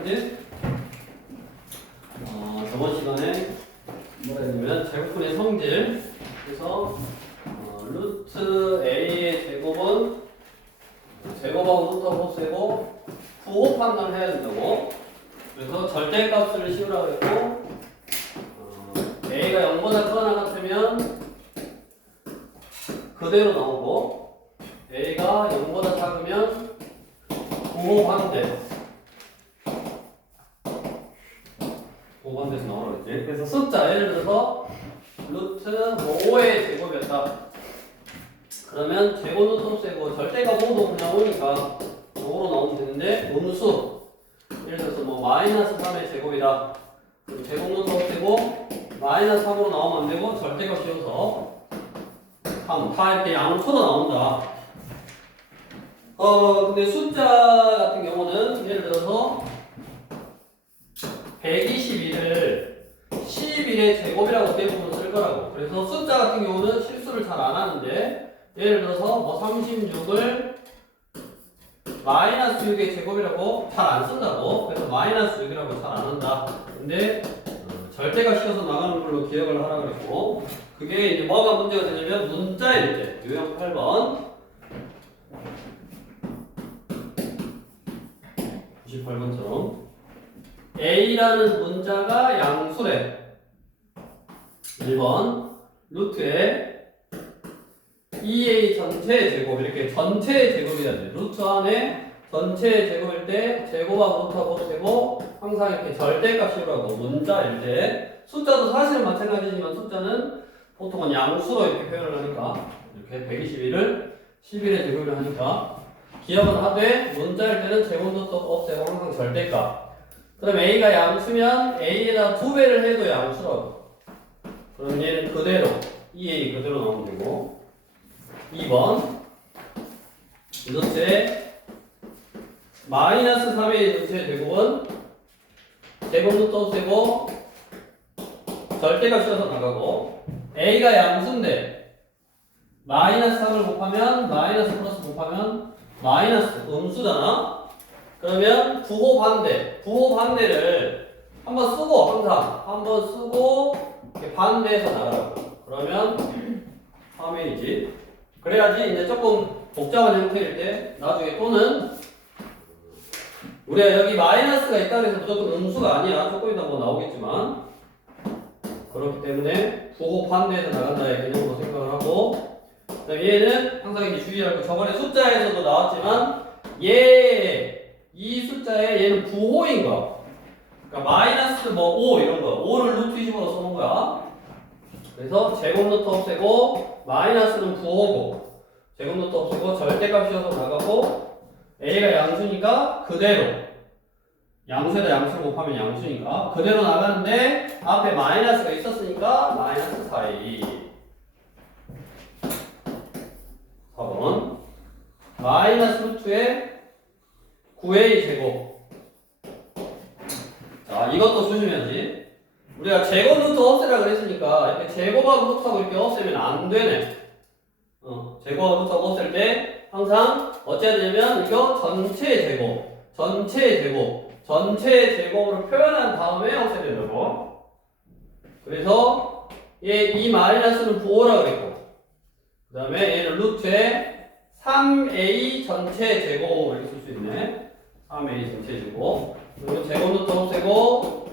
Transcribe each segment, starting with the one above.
그지? 저번 시간에 뭐라 했냐면 제곱분의 성질. 그래서 루트 A의 제곱은 제곱하고 루트하고 곱셈고 부호 판단을 해야 된다고. 그래서 절대값을 씌우라고 했고 A가 0보다 크거나 같으면 그대로 나오고 A가 0보다 작으면 부호 반대. 부호 반대에서 나오라고 했지. 그래서 숫자 예를 들어서 루트 5의 제곱이었다. 그러면 제곱 루트 없애고 절대값 5도 그냥 오니까 5로 나오면 되는데 음수 예를 들어서 뭐 마이너스 3의 제곱이다. 그럼 제곱 루트 없애고 마이너스 3으로 나오면 안 되고 절대값 씌워서 3, 다 이렇게 양수로 나온다. 근데 숫자 같은 경우는 예를 들어서 121을 11의 제곱이라고 대부분 쓸 거라고. 그래서 숫자 같은 경우는 실수를 잘 안 하는데 예를 들어서 뭐 36을 마이너스 6의 제곱이라고 잘 안 쓴다고. 그래서 마이너스 6이라고 잘 안 한다. 근데 절대값 씌워서 나가는 걸로 기억을 하라 그랬고, 그게 이제 뭐가 문제가 되냐면 문자일 때. 유형 8번 98번처럼 A라는 문자가 양수래. 1번 루트에 2A 전체의 제곱, 이렇게 전체의 제곱이라 돼. 루트 안에 전체의 제곱일 때 제곱하고 루트하고 곱셈고 항상 이렇게 절대값이라고 하고, 문자일 때 숫자도 사실은 마찬가지지만 숫자는 보통은 양수로 이렇게 표현을 하니까 이렇게 121을 11의 제곱을 하니까 기억은 하되 문자일 때는 제곱 루트 없애고 항상 절대값. 그럼 A가 양수면 A에다 2배를 해도 양수라고. 그럼 얘는 그대로 2A 그대로 나오면 되고. 2번 루트에 마이너스 3의 전체의 제곱은 제곱 루트 없애고 절대값 씌워서 나가고, A가 양수인데 마이너스 3을 곱하면 마이너스 플러스 곱하면 마이너스 음수잖아. 그러면 부호 반대를 한번 쓰고, 항상 한번 쓰고 이렇게 반대해서 나가라고. 그러면 3A지. 그래야지 이제 조금 복잡한 형태일 때 나중에 또는 우리가 여기 마이너스가 있다 그래서 무조건 음수가 아니야. 조금 이따 뭐 나오겠지만, 그렇기 때문에 부호 반대해서 나간다의 개념으로 생각을 하고, 그다음에 얘는 항상 이제 주의할 거, 저번에 숫자에서도 나왔지만 이 숫자에 얘는 부호인 거. 그러니까 마이너스 뭐 5 이런 거, 5를 루트 20으로 써놓은 거야. 그래서 제곱 루트 없애고 마이너스는 부호고 제곱 루트 없애고 절대값 씌워서 나가고, A가 양수니까 그대로 양수에다 양수를 곱하면 양수니까 그대로 나가는데 앞에 마이너스가 있었으니까 마이너스 4A. 4번 마이너스 루트에 9A 제곱. 자, 이것도 조심해야지. 우리가 제곱 루트 없애라 그랬으니까 이렇게 제곱하고 루트하고 이렇게 없애면 안 되네. 제곱하고 루트하고 없앨 때 항상 어찌해야 되냐면 이거 전체의 제곱으로 표현한 다음에 없애야 된다고. 그래서 이 마이너스는 부호라 그랬고, 그 다음에 얘는 루트에 3A 전체 제곱 이렇게 쓸 수 있네. 3A 전체 제곱. 그리고 제곱 루트 없애고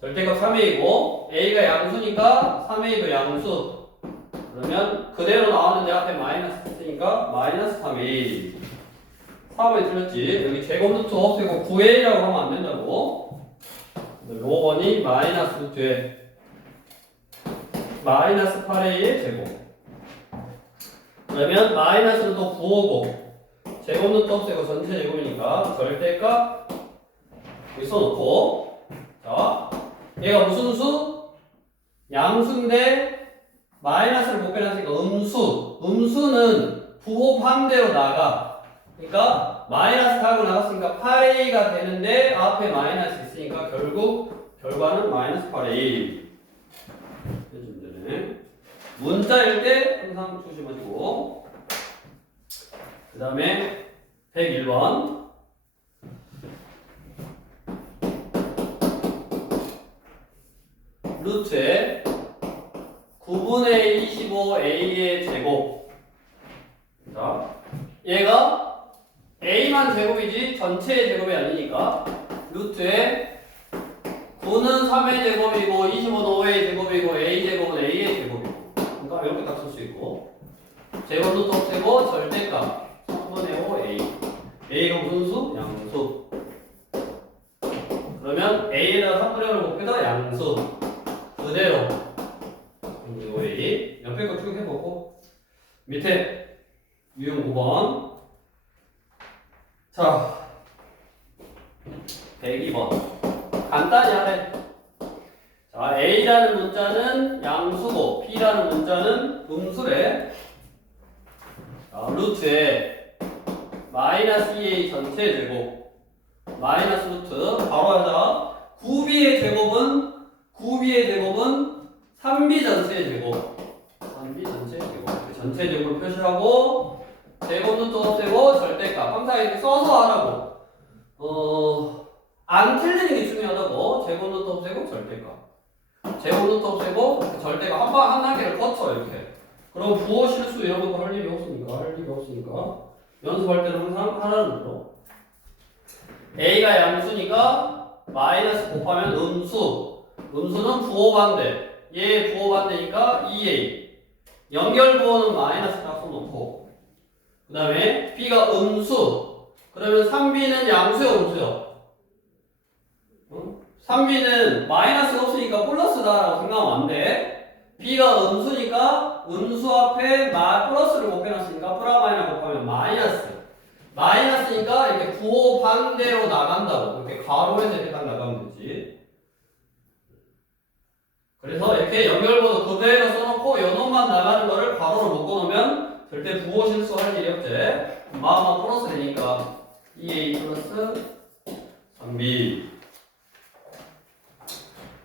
절대값 3A고 A가 양수니까 3A도 양수. 그러면 그대로 나왔는데 앞에 마이너스 있으니까 마이너스 3A. 4번이 틀렸지. 여기 제곱 루트 없애고 9A라고 하면 안 된다고. 5번이 마이너스 루트에 마이너스 8A의 제곱. 그러면 마이너스는 또 부호고 제곱 루트 없애고 전체 제곱이니까 절대값 여기 써놓고, 자, 얘가 무슨 수? 양수인데 마이너스를 못 빼놨으니까 음수는 부호 반대로 나가. 그러니까 마이너스 하고 나갔으니까 8A가 되는데 앞에 마이너스 있으니까 결국 결과는 마이너스 8A. 해주면 되네. 문자일 때 항상 조심하시고. 그 다음에 101번 9분의 25a의 제곱. 자, 얘가 a만 제곱이지 전체의 제곱이 아니니까 루트에 9는 3의 제곱이고 25는 5의 제곱이고 a 제곱은 a의 제곱이고, 그러니까 이렇게 딱 쓸 수 있고, 제곱 루트 없애고 절대값 3분의 5 a가 무슨 수? 양수. 그러면 a에다가 3분의 5를 곱해서 양수 그대로 5a 옆에 거 쭉 해보고, 밑에 유형 9번. 자, 102번 간단히 하래. 자, a라는 문자는 양수고 b라는 문자는 음수래. 자, 루트에 마이너스 2a 전체 제곱 마이너스 루트 바로 하자. 9b의 제곱은 3b 전체 제곱 3b 전체 제곱 전체 제곱을 표시하고, 제곱 루트 없애고 절대값 항상 이렇게 써서 하라고. 안 틀리는 게 중요하다고. 제곱 루트 없애고 절대값, 제곱 루트 없애고 절대값 한 단계를 거쳐 이렇게. 그럼 부호 실수 이런 거 할 일이 없으니까 연습할 때는 항상 하라는 거로. a가 양수니까 마이너스 곱하면 음수는 부호 반대, 얘 부호 반대니까 2a. 연결 부호는 마이너스 딱 써놓고, 그 다음에 b가 음수, 그러면 3b는 양수요 음수요? 3b는 마이너스가 없으니까 플러스다라고 생각하면 안 돼. b가 음수니까 음수 앞에 플러스를 곱해놨으니까 프라마이너 곱하면 마이너스니까 이렇게 부호 반대로 나간다고. 이렇게 가로에서 이렇게 딱 나가면 되지. 그래서 이렇게 연결부호 그대로 써놓고 요놈만 나가는 거를 가로로 묶어놓으면 절대 부호 실수할 일이 없지. 마음만 플러스 되니까 2a 플러스 3b.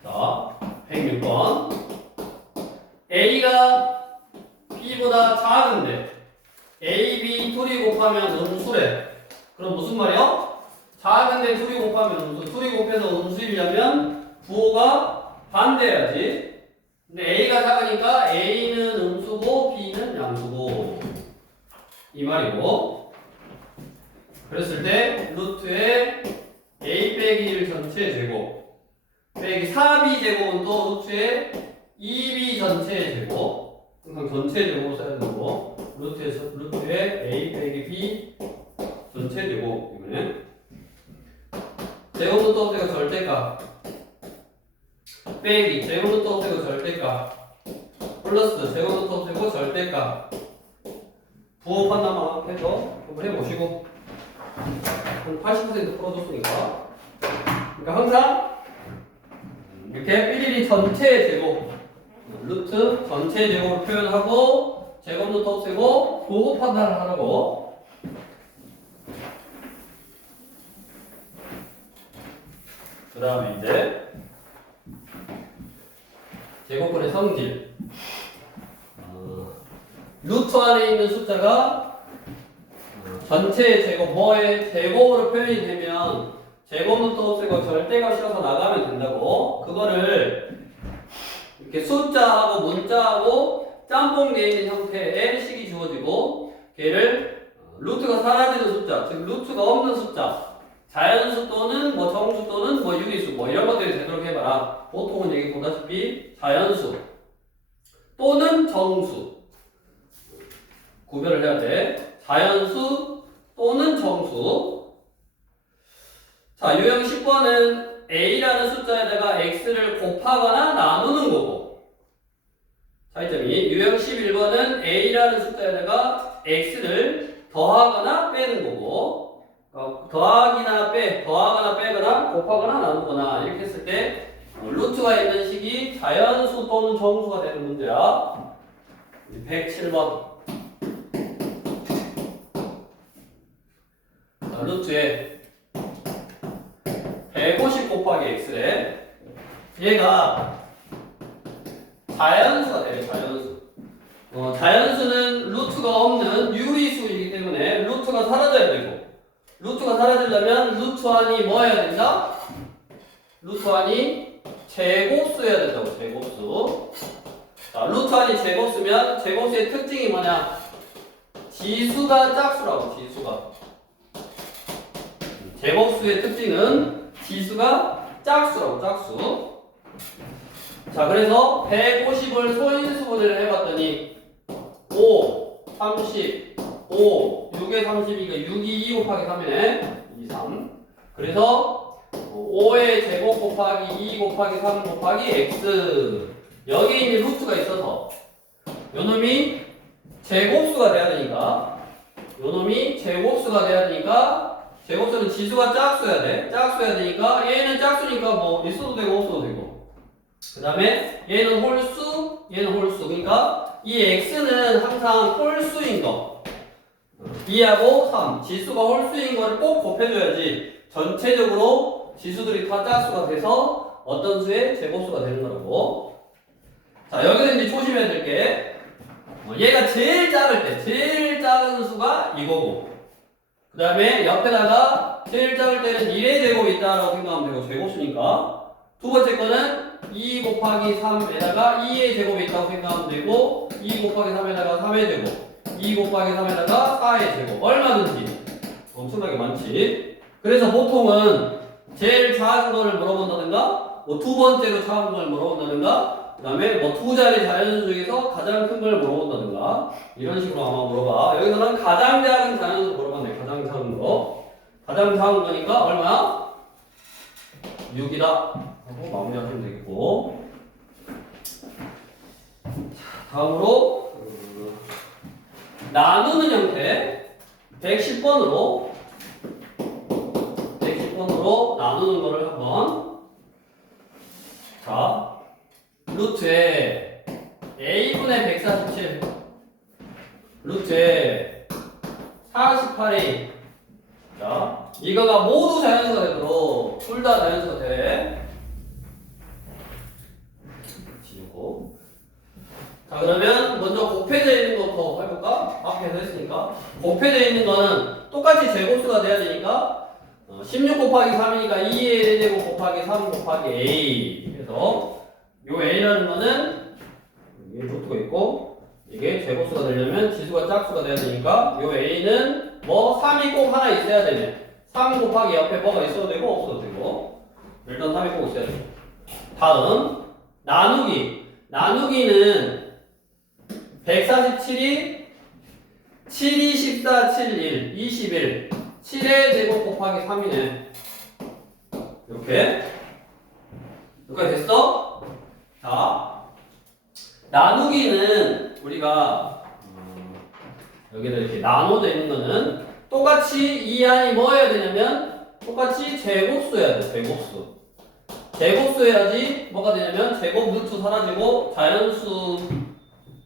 자, 106번. a가 b보다 작은데 a, b 둘이 곱하면 음수래. 그럼 무슨 말이야? 작은데 둘이 곱하면 음수. 둘이 곱해서 음수이려면 부호가 반대해야지. 근데 a가 작으니까 a는 음수고 b는 양수고 이 말이고. 그랬을 때 루트에 a 빼기 1 전체 제곱 빼기 4b 제곱은 또 루트에 2b 전체 제곱, 항상 전체 제곱으로 써야 되고, 루트에 a 빼기 b 전체 제곱. 이번에 제곱 루트 없애고 절대값 빼기 제곱 루트 없애고 절대값 플러스 제곱 루트 없애고 절대값. 부호 판단만 해서 한번 해보시고, 한 80% 풀어줬으니까. 그러니까 항상 이렇게 삐리리 전체 제곱, 루트 전체 제곱을 표현하고 제곱 루트 없애고 부호 판단을 하라고. 그 다음에 이제 제곱근의 성질. 루트 안에 있는 숫자가 전체 제곱, 뭐의 제곱으로 표현이 되면 제곱 루트 없애고 절대값 씌워서 나가면 된다고. 그거를 이렇게 숫자하고 문자하고 짬뽕 되어 있는 형태의 식이 주어지고, 걔를 루트가 사라지는 숫자, 즉 루트가 없는 숫자, 자연수 또는 뭐 정수 또는 뭐 유기수 뭐 이런 것들이 되도록 해봐라. 보통은 여기 보다시피 자연수 또는 정수 구별을 해야 돼. 자연수 또는 정수. 자, 유형 10번은 a라는 숫자에다가 x를 곱하거나 나누는 거고, 차이점이 유형 11번은 a라는 숫자에다가 x를 더하거나 빼는 거고, 더하거나 빼거나 곱하거나 나누거나 이렇게 했을 때 루트가 있는 식이 자연수 또는 정수가 되는 문제야. 107번. 자, 루트에 150 곱하기 x래. 얘가 자연수가 돼요. 자연수는 루트가 없는 유리수이기 때문에 루트가 사라져야 되고, 루트가 사라지려면 루트 안이 뭐 해야 된다? 루트 안이 제곱수여야 된다고. 제곱수. 자, 루트 안이 루트간이 제곱수면 제곱수의 특징이 뭐냐? 지수가 짝수라고. 지수가. 제곱수의 특징은 지수가 짝수라고. 짝수. 자, 그래서 150을 소인수분해를 해봤더니 5, 30, 5, 6에 32가 6이 2 곱하기 3이네. 2, 3. 그래서 5의 제곱 곱하기 2 곱하기 3 곱하기 x. 여기에 있는 루트가 있어서 요놈이 제곱수가 돼야 되니까 제곱수는 지수가 짝수여야 돼. 짝수여야 되니까 얘는 짝수니까 뭐 있어도 되고 없어도 되고. 그 다음에 얘는 홀수, 얘는 홀수. 그러니까 이 x는 항상 홀수인 거. 2하고 3. 지수가 홀수인 거를 꼭 곱해줘야지 전체적으로 지수들이 다 짝수가 돼서 어떤 수의 제곱수가 되는 거라고. 자, 여기서 이제 조심해야 될 게 얘가 제일 작은 수가 이거고, 그 다음에 옆에다가 제일 작을 때는 1의 제곱이 있다라고 생각하면 되고, 제곱수니까. 두 번째 거는 2 곱하기 3에다가 2의 제곱이 있다고 생각하면 되고, 2 곱하기 3에다가 3의 제곱, 2 곱하기 3에다가 4의 제곱. 얼마든지 엄청나게 많지. 그래서 보통은 제일 작은 거를 물어본다든가, 뭐 두 번째로 작은 걸 물어본다든가, 그 다음에 뭐 두 자리 자연수 중에서 가장 큰 걸 물어본다든가, 이런 식으로 아마 물어봐. 여기서는 가장 작은 자연수 물어봤네. 가장 작은 거. 가장 작은 거니까 얼마야? 6이다 하고 마무리하시면 되겠고. 다음으로 나누는 형태 110번으로 나누는 거를 한번. 자, 루트에 a분의 147 루트에 48a. 자, 이거가 모두 자연수가 되도록 둘 다 자연수가 돼. 지우고. 자, 그러면 먼저 곱해져 있는 것부터 해볼까? 앞에서 했으니까. 곱해져 있는 거는 똑같이 제곱수가 돼야 되니까 16 곱하기 3이니까 2의 제곱 곱하기 3 곱하기 a. 그래서 요 a라는 거는 여기 루트가 있고, 이게 제곱수가 되려면 지수가 짝수가 돼야 되니까 요 a는 뭐 3이 꼭 하나 있어야 되네. 3 곱하기 옆에 뭐가 있어도 되고 없어도 되고, 일단 3이 꼭 있어야 돼. 다음 나누기. 나누기는 147이 7, 2, 14, 7, 1, 21 7의 제곱 곱하기 3이네. 이렇게 여기까지 됐어? 자, 나누기는 우리가 여기를 이렇게 나눠져 있는 거는 똑같이 이 안이 뭐여야 되냐면 똑같이 제곱수여야 돼. 제곱수여야지 뭐가 되냐면 제곱 루트 사라지고 자연수가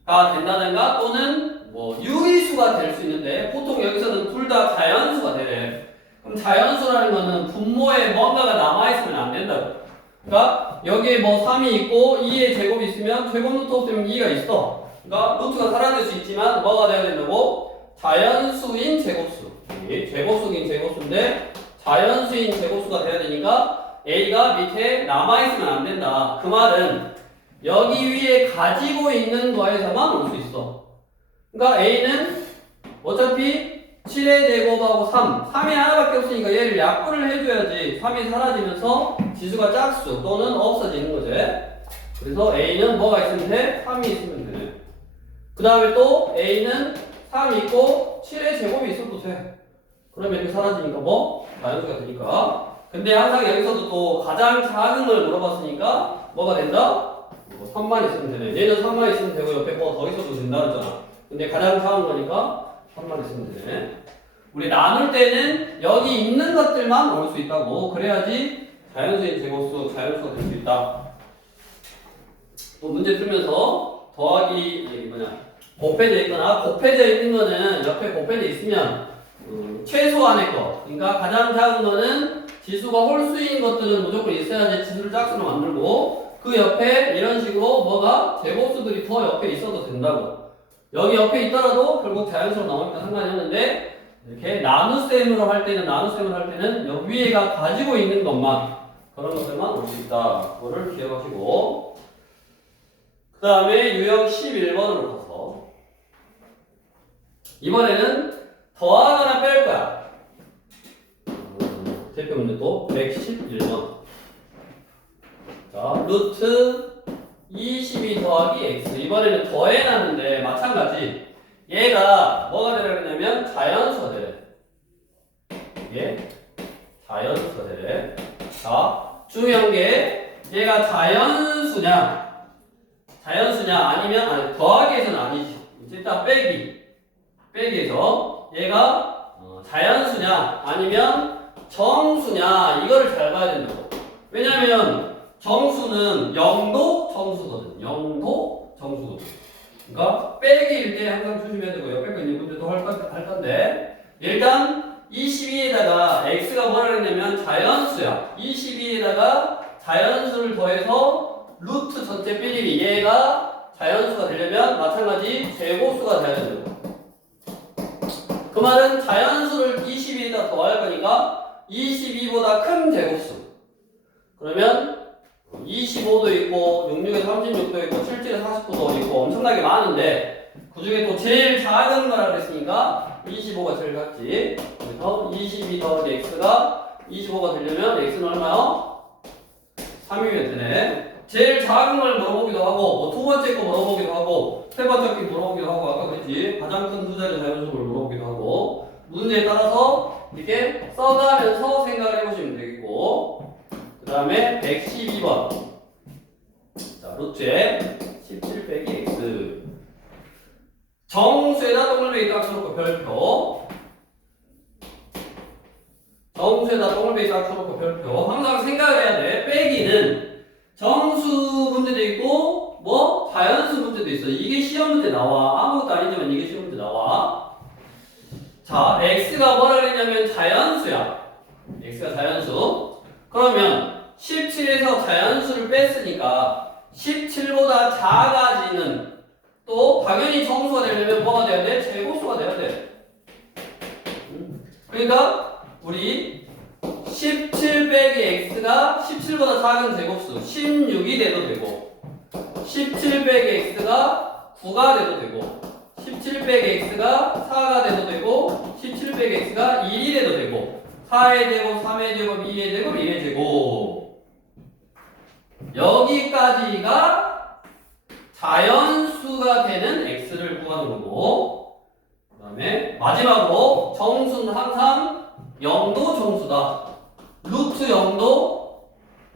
된다든가 또는 뭐 유의수가 될 수 있는데, 보통 여기서는 둘 다 자연수가 되래. 그럼 자연수라는 거는 분모에 뭔가가 남아있으면 안 된다고. 그러니까 여기에 뭐 3이 있고 2의 제곱이 있으면 제곱 루트 없으면 2가 있어. 그러니까 루트가 사라질 수 있지만 뭐가 돼야 된다고? 자연수인 제곱수. 제곱수인 제곱수인데 자연수인 제곱수가 돼야 되니까 a가 밑에 남아있으면 안 된다. 그 말은 여기 위에 가지고 있는 거에서만 올 수 있어. 그러니까 a는 어차피 7의 제곱하고 3 3이 하나밖에 없으니까 얘를 약분을 해줘야지 3이 사라지면서 지수가 짝수 또는 없어지는 거지. 그래서 a는 뭐가 있으면 돼? 3이 있으면 되네. 그 다음에 또 a는 3이 있고 7의 제곱이 있어도 돼. 그러면 이렇게 사라지니까 뭐? 자연수가 되니까. 근데 항상 여기서도 또 가장 작은 걸 물어봤으니까 뭐가 된다? 3만 있으면 되네. 얘는 3만 있으면 되고 옆에 뭐 더 있어도 된다 그랬잖아. 근데 가장 작은 거니까 3만 있으면 되네. 우리 나눌 때는 여기 있는 것들만 올 수 있다고. 그래야지 자연수인 제곱수, 자연수가 될 수 있다. 또 문제 풀면서 더하기 곱해져 있거나 곱해져 있는 거는 옆에 곱해져 있으면 최소한의 거. 그러니까 가장 작은 거는 지수가 홀수인 것들은 무조건 있어야지 지수를 짝수로 만들고, 그 옆에 이런 식으로 뭐가 제곱수들이 더 옆에 있어도 된다고. 여기 옆에 있더라도 결국 자연수로 나오니까 상관이 없는데, 이렇게 나눗셈으로 할 때는 여기 위에가 가지고 있는 것만, 그런 것들만 올 수 있다. 그거를 기억하시고, 그 그 다음에 유형 11번으로 가서 이번에는 더하거나 뺄 거야. 대표 문제 또 111번. 자, 루트 22 더하기 x. 이번에는 더해놨는데 마찬가지. 얘가 뭐가 되라 그러냐면 자연수가 되래. 이게 자연수가 되래. 자, 중요한 게 얘가 자연수냐 아니면 더하기에서는 아니지. 일단 빼기에서 얘가 자연수냐 아니면 정수냐 이거를 잘 봐야 된다고. 왜냐면 정수는 영도 정수거든. 영도 정수거든. 그러니까 빼기일 때 항상 조심해야 되고 옆에 건 이분들도 할 건데 일단 22에다가 x가 뭐라 그랬냐면 자연수야. 22에다가 자연수를 더해서 루트 전체 빼기 얘가 자연수가 되려면 마찬가지 제곱수가 돼야 된다고. 그 말은 자연수를 22에다 더할 거니까 22보다 큰 제곱수. 그러면 25도 있고 66에 36도 있고 77에 49도 있고 엄청나게 많은데 그 중에 또 제일 작은 거라 그랬으니까 25가 제일 작지. 그래서 22 더하기 x가 25가 되려면 x는 얼마요? 3이면 되네. 제일 작은 걸 물어보기도 하고 뭐 두 번째 거 물어보기도 하고 세 번째 거 물어보기도 하고 아까 그랬지. 가장 큰 두 자리 자연수를 물어보기도 하고 문제에 따라서 이렇게 써가면서 생각을 해보시면 되겠고 그 다음에 112번. 자, 루트에 17 빼기 x. 정수에다 동글베이스 악수놓고 별표. 정수에다 동글베이스 악수놓고 별표. 항상 생각을 해야 돼. 빼기는 정수 문제도 있고 뭐 자연수 문제도 있어. 이게 시험 문제 나와. 아무것도 아니지만 이게 시험 문제 나와. 자, x가 뭐라 그랬냐면 자연수야. x가 자연수. 그러면 17에서 자연수를 뺐으니까 17보다 작아지는 또 당연히 정수가 되려면 뭐가 돼야 돼? 제곱수가 돼야 돼. 그러니까 우리 17 빼기 x가 17보다 작은 제곱수 16이 돼도 되고 17 빼기 x가 9가 돼도 되고 17 빼기 x가 4가 돼도 되고 17 빼기 x가 1이 돼도 되고 4의 제곱, 3의 제곱, 2의 제곱, 1의 제곱 여기까지가 자연수가 되는 x를 구하는 거고 그 다음에 마지막으로 정수는 항상 0도 정수다. 루트 0도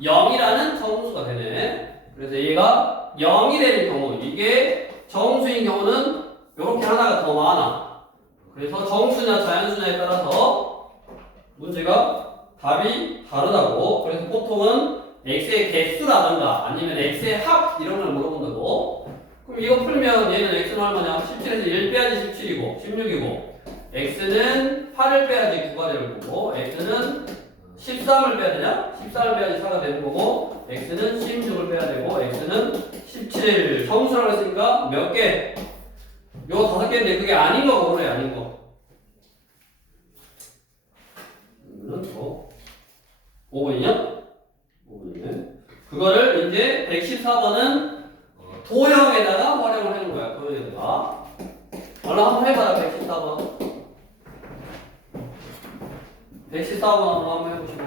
0이라는 정수가 되네. 그래서 얘가 0이 되는 경우 이게 정수인 경우는 이렇게 하나가 더 많아. 그래서 정수냐 자연수냐에 따라서 문제가 답이 다르다고. 그래서 보통은 x의 개수라든가 아니면 x의 합 이런 걸 물어본다고. 그럼 이거 풀면 얘는 x는 얼마냐? 17에서 1 빼야지 17이고 16이고 x는 8을 빼야지 9가 되는 거고 x는 13을 빼야 되냐? 13을 빼야지 4가 되는 거고 x는 16을 빼야 되고 x는 17 정수라고 했으니까 몇 개? 요거 5개인데 그게 아닌 거 고르래. 아닌 거. 이거는 뭐 5번이냐? 5번이네. 그거를 이제 114번은 도형에다가 활용을 하는 거야. 도형에다가. 얼른 한번 해봐라. 114번. 114번 한번 해보시고.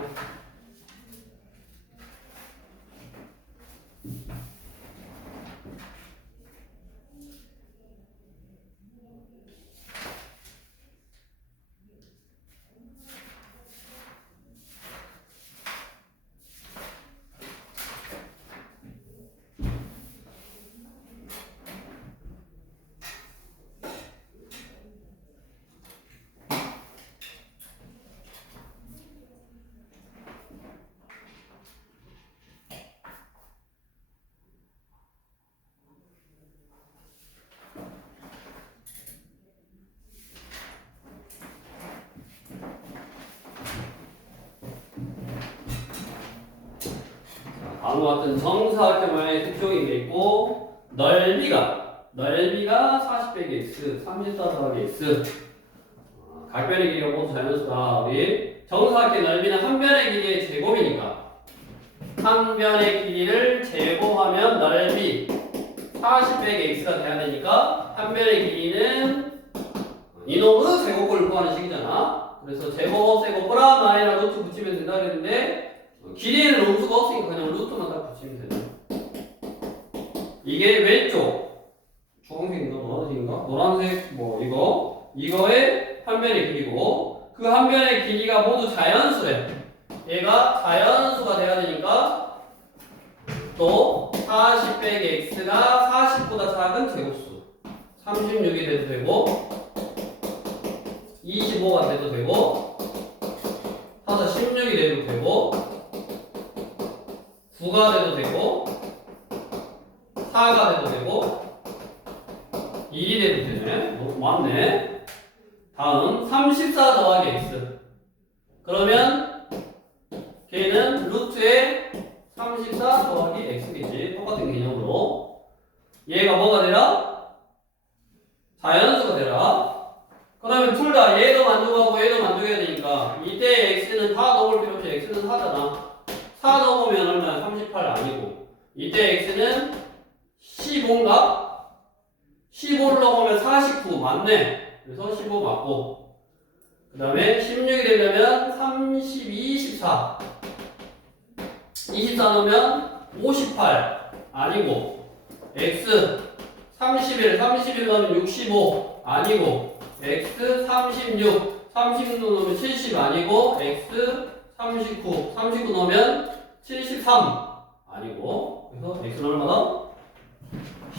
다음과 같은 정사각형 모양의 특종이 돼 있고 넓이가 40 빼기 x 34 더하기 x 각변의 길이가 모두 자연수다. 우리 정사각형 넓이는 한 변의 길이의 제곱이니까 한 변의 길이를 제곱하면 넓이 40 빼기 x가 돼야 되니까 한 변의 길이는 이놈의 제곱을 구하는 식이잖아. 그래서 제곱 세고 플러스 마이너스 루트 붙이면 된다 그랬는데 길이에는 음수가 없으니까 그냥 루트만 딱 붙이면 되네. 이게 왼쪽 주황색인가 노란색인가? 노란색 뭐 이거의 한 변의 길이고 그 한 변의 길이가 모두 자연수래. 얘가 자연수가 돼야 되니까 또 40 빼기 x가 40보다 작은 제곱수 36이 돼도 되고 25가 돼도 되고 16이 돼도 되고 9가 돼도 되고 4가 돼도 되고 1이 돼도 되네. 너무 많네. 다음 34 더하기 x 그러면 걔는 루트에 34 더하기 x겠지. 똑같은 개념으로 얘가 뭐가 되라? 자연수가 되라. 그러면 둘 다 얘도 만족하고 얘도 만족해야 되니까 이때 x는 다 넣을 필요 없지. x는 4잖아. 4 넣으면 얼마야? 38 아니고 이때 x는 15인가? 15를 넣으면 49 맞네. 그래서 15 맞고 그 다음에 16이 되려면 32, 24 24 넣으면 58 아니고 x 31 넣으면 65 아니고 x 36 넣으면 70 아니고 x 39 넣으면 73 아니고 그래서 x는 얼마다?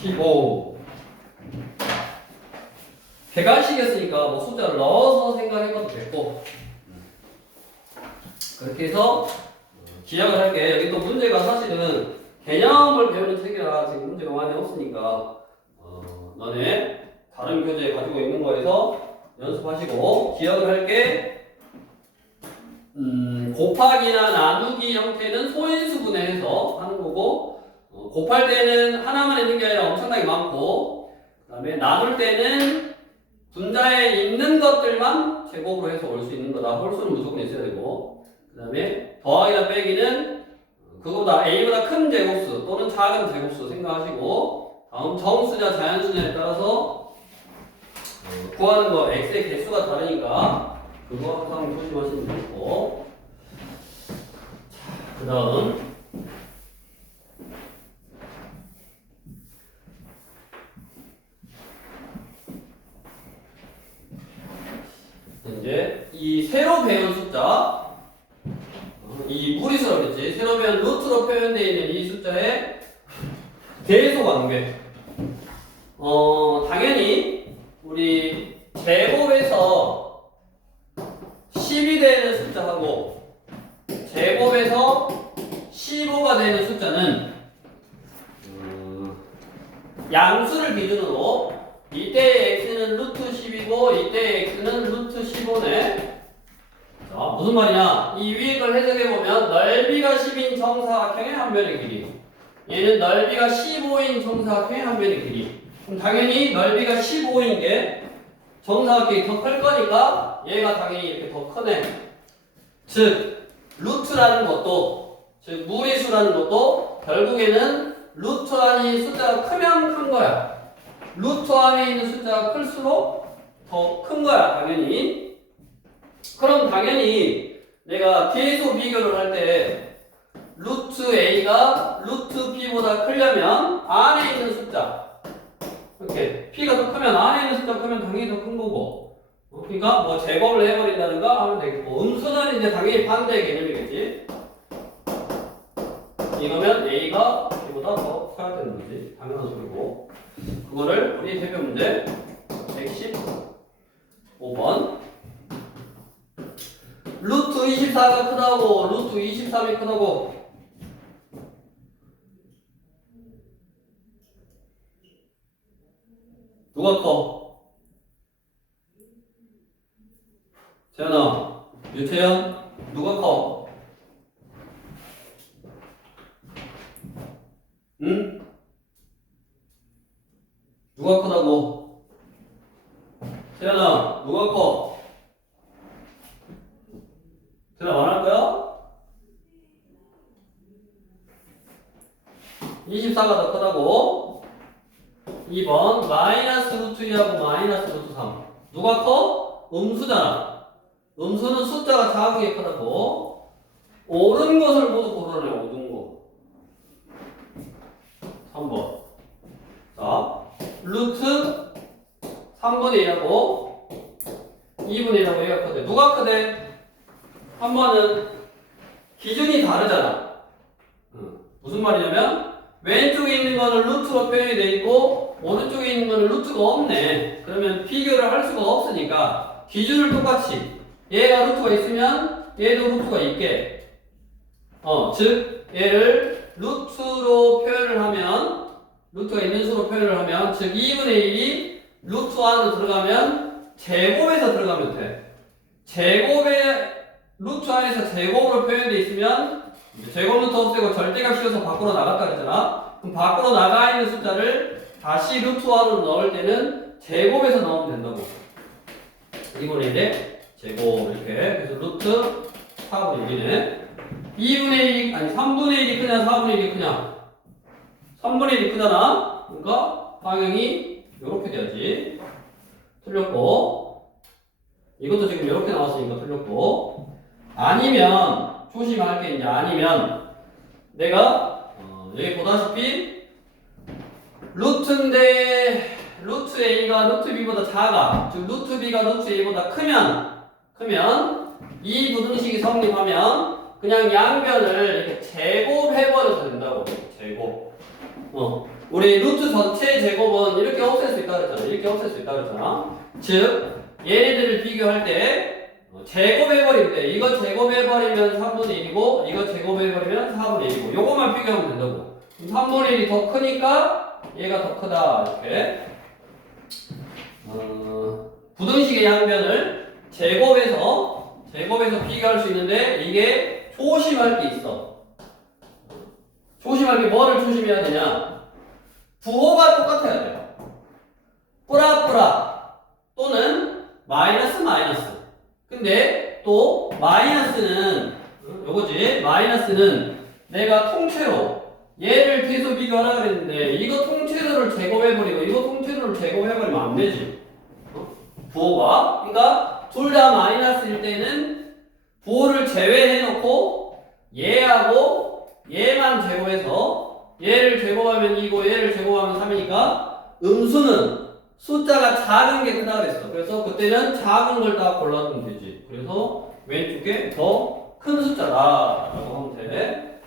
15 객관식이었으니까 뭐 숫자를 넣어서 생각해봐도 됐고 그렇게 해서 기억을 할게. 여기 또 문제가 사실은 개념을 배우는 책이라 지금 문제가 많이 없으니까 너네 다른 교재 가지고 있는 거에서 연습하시고 기억을 할게. 곱하기나 나누기 형태는 소인수분해해서 하는 거고 곱할 때는 하나만 있는 게 아니라 엄청나게 많고 그 다음에 나눌 때는 분자에 있는 것들만 제곱으로 해서 올 수 있는 거다. 홀수는 무조건 있어야 되고 그 다음에 더하기나 빼기는 그거보다 a보다 큰 제곱수 또는 작은 제곱수 생각하시고 다음 정수냐 자연수냐에 따라서 구하는 거 x의 개수가 다르니까 그거 항상 조심하시면 되고 그 다음 이제 이 새로 배운 숫자 이 무리수라고 그랬지. 새로 배운 루트로 표현되어 있는 이 숫자의 대소 관계 당연히 우리 제곱에서 10이 되는 숫자하고 제곱에서 15가 되는 숫자는 양수를 기준으로 이때의 x는 루트 10이고 이때의 x는 루트 15네. 자, 무슨 말이냐? 이 위에 걸 해석해보면 넓이가 10인 정사각형의 한 변의 길이 얘는 넓이가 15인 정사각형의 한 변의 길이 그럼 당연히 넓이가 15인 게 정사각형이 더 클 거니까 얘가 당연히 이렇게 더 크네. 즉 루트라는 것도 즉 무리수라는 것도 결국에는 루트 안이 숫자가 크면 큰 거야. 루트 안에 있는 숫자가 클수록 더 큰 거야 당연히. 그럼 당연히 내가 계속 비교를 할 때 루트 a가 루트 b보다 크려면 안에 있는 숫자 이렇게 p가 더 크면 안에 있는 숫자 크면 당연히 더 큰 거고 그러니까 뭐 제곱을 해버린다든가 하면 되겠고 음수는 이제 당연히 반대 개념이겠지. 이거면 a가 b보다 더 커야 되는 거지. 당연한 소리고 그거를 우리 대표 문제 115번 루트 24가 크다고 루트 23이 크다고 누가 커? 재현아 유채연 누가 커? 응? 누가 크다고? 재현아 누가 커? 대답 안 할 거야? 24가 더 크다고? 2번 마이너스 루트 2하고 마이너스 루트 3 누가 커? 음수잖아. 음수는 숫자가 작은 게 크다고. 옳은 것을 모두 고르네. 옳은 거 3번. 자 루트 3분의 1하고 2분의 1하고 얘가 크대. 누가 크대? 한 번은 기준이 다르잖아. 무슨 말이냐면 왼쪽에 있는 거는 루트로 표현이 돼 있고 오른쪽에 있는 거는 루트가 없네. 그러면 비교를 할 수가 없으니까 기준을 똑같이 얘가 루트가 있으면 얘도 루트가 있게 즉 얘를 루트로 표현을 하면 루트가 있는 수로 표현을 하면 즉 2분의 1이 루트 안으로 들어가면 제곱에서 들어가면 돼. 제곱에 루트 안에서 제곱으로 표현되어 있으면 제곱 루트 없애고 절대값 씌워서 밖으로 나갔다 그랬잖아. 그럼 밖으로 나가 있는 숫자를 다시 루트 안으로 넣을 때는 제곱에서 넣으면 된다고. 2분의 1에 제곱 이렇게. 그래서 루트 4분의 1이네. 2분의 1이 아니 3분의 1이 크냐 4분의 1이 크냐? 3분의 1이 크잖아. 그러니까 방향이 이렇게 돼야지. 틀렸고 이것도 지금 이렇게 나왔으니까 틀렸고 아니면 조심할 게 이제 아니면 내가 여기 보다시피 루트인데 루트 A가 루트 B보다 작아. 즉 루트 B가 루트 A보다 크면 이 부등식이 성립하면 그냥 양변을 이렇게 제곱해버려도 된다고. 제곱. 우리 루트 전체 제곱은 이렇게 없앨 수 있다 그랬잖아. 이렇게 없앨 수 있다 그랬잖아. 즉 얘네들을 비교할 때 제곱해버리면 돼. 이거 제곱해버리면 3분의 1이고 이거 제곱해버리면 4분의 1이고 요것만 비교하면 된다고. 3분의 1이 더 크니까 얘가 더 크다. 이렇게 부등식의 양변을 제곱해서 비교할 수 있는데 이게 조심할 게 있어. 조심할 게 뭐를 조심해야 되냐? 부호가 똑같아야 돼요. 뿌라뿌라 또는 마이너스 근데 또 마이너스는 요거지. 마이너스는 내가 통째로 얘를 계속 비교하라 그랬는데 이거 통째로를 제곱해버리고 이거 통째로를 제곱해버리면 안 되지. 부호가. 그러니까 둘 다 마이너스일 때는 부호를 제외해놓고 얘하고 얘만 제곱해서 얘를 제곱하면 2고 얘를 제곱하면 3이니까 음수는 숫자가 작은 게 크다 그랬어. 그래서 그때는 작은 걸 다 골라주면 되지. 그래서 왼쪽에 더 큰 숫자다라고 하면 돼.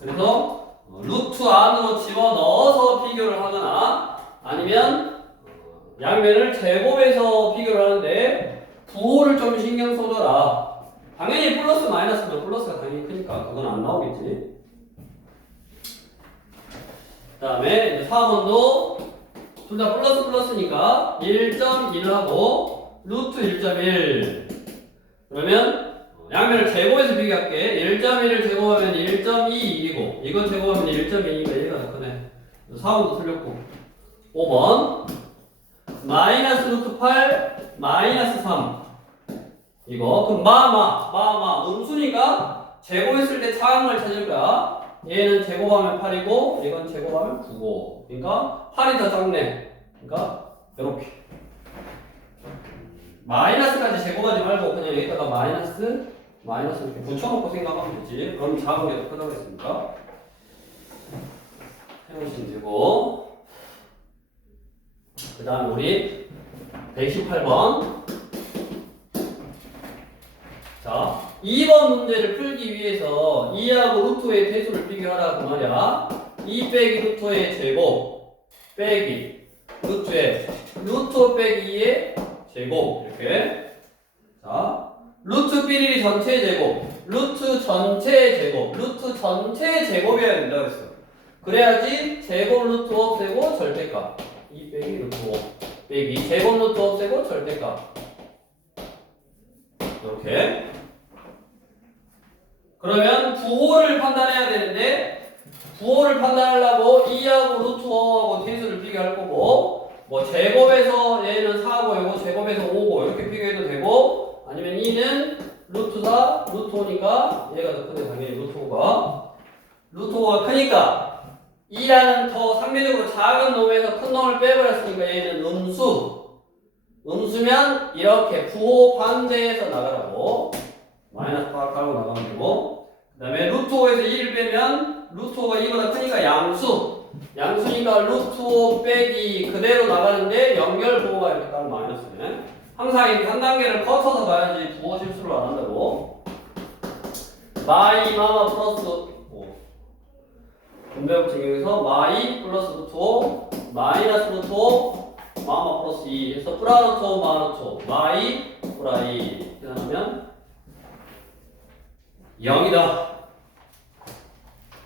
그래서 루트 안으로 집어넣어서 비교를 하거나 아니면 양면을 제곱해서 비교를 하는데 부호를 좀 신경 써줘라. 당연히 플러스 마이너스면 플러스가 당연히 크니까 그건 안 나오겠지. 그 다음에 4번도 둘 다 플러스니까 1.1하고 루트 1.1 그러면 양면을 제곱해서 비교할게. 1.1을 제곱하면 1.21이고 이거 제곱하면 1.2니까 얘가 더 크네. 4번도 틀렸고 5번 마이너스 루트 8 마이너스 3 이거 그럼 마마 음수니까 제곱했을 때 작은 걸 찾을 거야. 얘는 제곱하면 8이고 이건 제곱하면 9고 그러니까 8이 더 작네. 그러니까 이렇게 마이너스까지 제곱하지 말고 그냥 여기다가 마이너스 이렇게 붙여놓고 생각하면 되지. 그럼 작은 게 더 크다고 했으니까 해보시면 되고 그 다음에 우리 118번 자 2번 문제를 풀기 위해서 2하고 루트의 대수를 비교하라 그 말이야. 2 빼기 루트의 제곱 빼기 루트의 루트 빼기 2의 제곱 이렇게. 자 루트 삐리리 전체 제곱 루트 전체 제곱이어야 된다고 했어. 그래야지 제곱 루트 없애고 절대값 2 빼기 루트 5 빼기 제곱 루트 없애고 절대값 이렇게. 그러면 부호를 판단해야 되는데 부호를 판단하려고 2하고 루트 5하고 대수를 비교할 거고 뭐 제곱해서 얘는 4고 이거 제곱해서 5고 이렇게 비교해도 되고 아니면 2는 루트 4 루트 5니까 얘가 더 크네. 당연히 루트 5가 크니까 2라는 더 상대적으로 작은 놈에서 큰 놈을 빼버렸으니까 얘는 음수면 이렇게 부호 반대에서 나가라고 마이너스 딱 깔고 나가면 되고 그 다음에 루트 5에서 1을 빼면 루트 5가 2보다 크니까 양수니까 루트 5 빼기 그대로 나가는데 연결 부호가 이렇게 따로 마이너스네. 항상 이렇게 한 단계를 거쳐서 봐야지 부호 실수를 안 한다고. 마이 마마 플러스 분배법 적용해서 마이 플러스 루트 5 마이너스 루트 5 마마 플러스 2 해서 프라 루트 5 마 루트 5 마이 프라이 계산하면 0이다.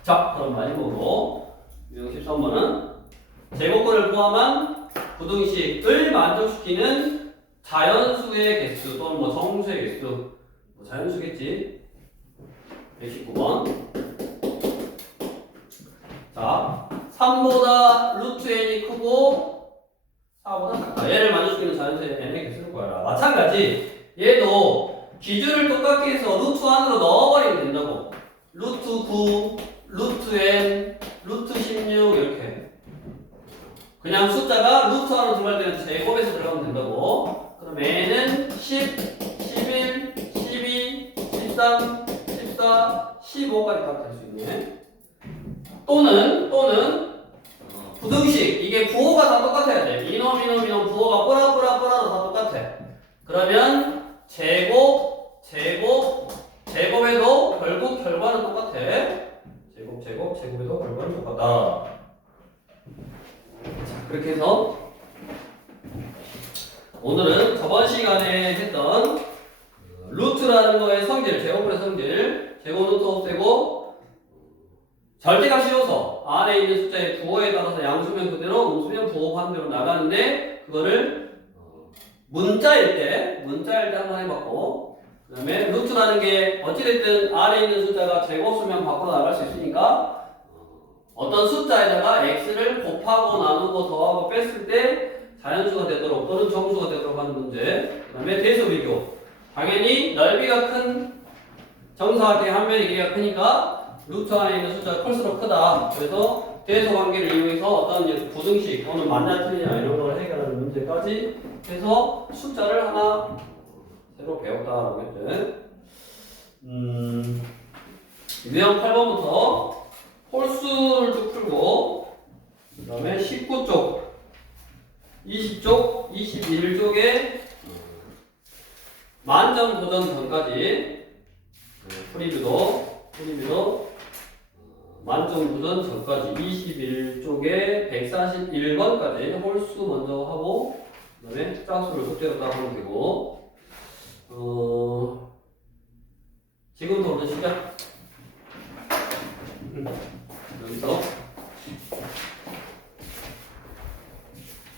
자, 그럼 마지막으로 유형 13번은 제곱근을 포함한 부등식을 만족시키는 자연수의 개수 또는 뭐 정수의 개수 뭐 자연수겠지. 119번. 자, 3보다 루트 n이 크고 4보다 작다. 얘를 만족시키는 자연수의 n의 개수를 구하라. 마찬가지 얘도 기준을 똑같게 해서 루트 안으로 넣어버리면 된다고. 루트 9, 루트 n, 루트 16 이렇게 그냥 숫자가 루트 안으로 들어갈 때는 제곱에서 들어가면 된다고. 그럼 n은 10, 11, 12, 13, 14, 15까지 딱 될 수 있네. 또는 부등식 이게 부호가 다 똑같아야 돼. 이놈 부호가 뿌라도 다 똑같아. 그러면 제곱에도 결국 결과는 똑같아. 제곱에도 결과는 똑같다. 자, 그렇게 해서 오늘은 저번 시간에 했던 루트라는 거의 성질, 제곱의 성질, 제곱 루트 없애고 절대값이 씌워서 안에 있는 숫자의 부호에 따라서 양수면 그대로, 음수면 부호 반대로 나가는데 그거를 문자일 때 한번 해봤고 그 다음에 루트라는 게 어찌됐든 안에 있는 숫자가 제곱수면 밖으로 나갈 수 있으니까 어떤 숫자에다가 x를 곱하고 나누고 더하고 뺐을 때 자연수가 되도록 또는 정수가 되도록 하는 문제. 그 다음에 대수 비교. 당연히 넓이가 큰 정사각형의 한 면의 길이가 크니까 루트 안에 있는 숫자가 클수록 크다. 그래서 대수 관계를 이용해서 어떤 부등식 또는 맞냐 틀리냐 이런 걸 해결하는 문제까지 해서 숫자를 하나 새로 배웠다라고 했죠. 유형 8번부터 홀수를 쭉 풀고 그 다음에 19쪽, 20쪽, 21쪽에 만점 도전 전까지 프리뷰도 만점 도전 전까지 21쪽에 141번까지 홀수 먼저 하고 그 다음에 짝수를 속대로 따보면 되고 지금부터 시작.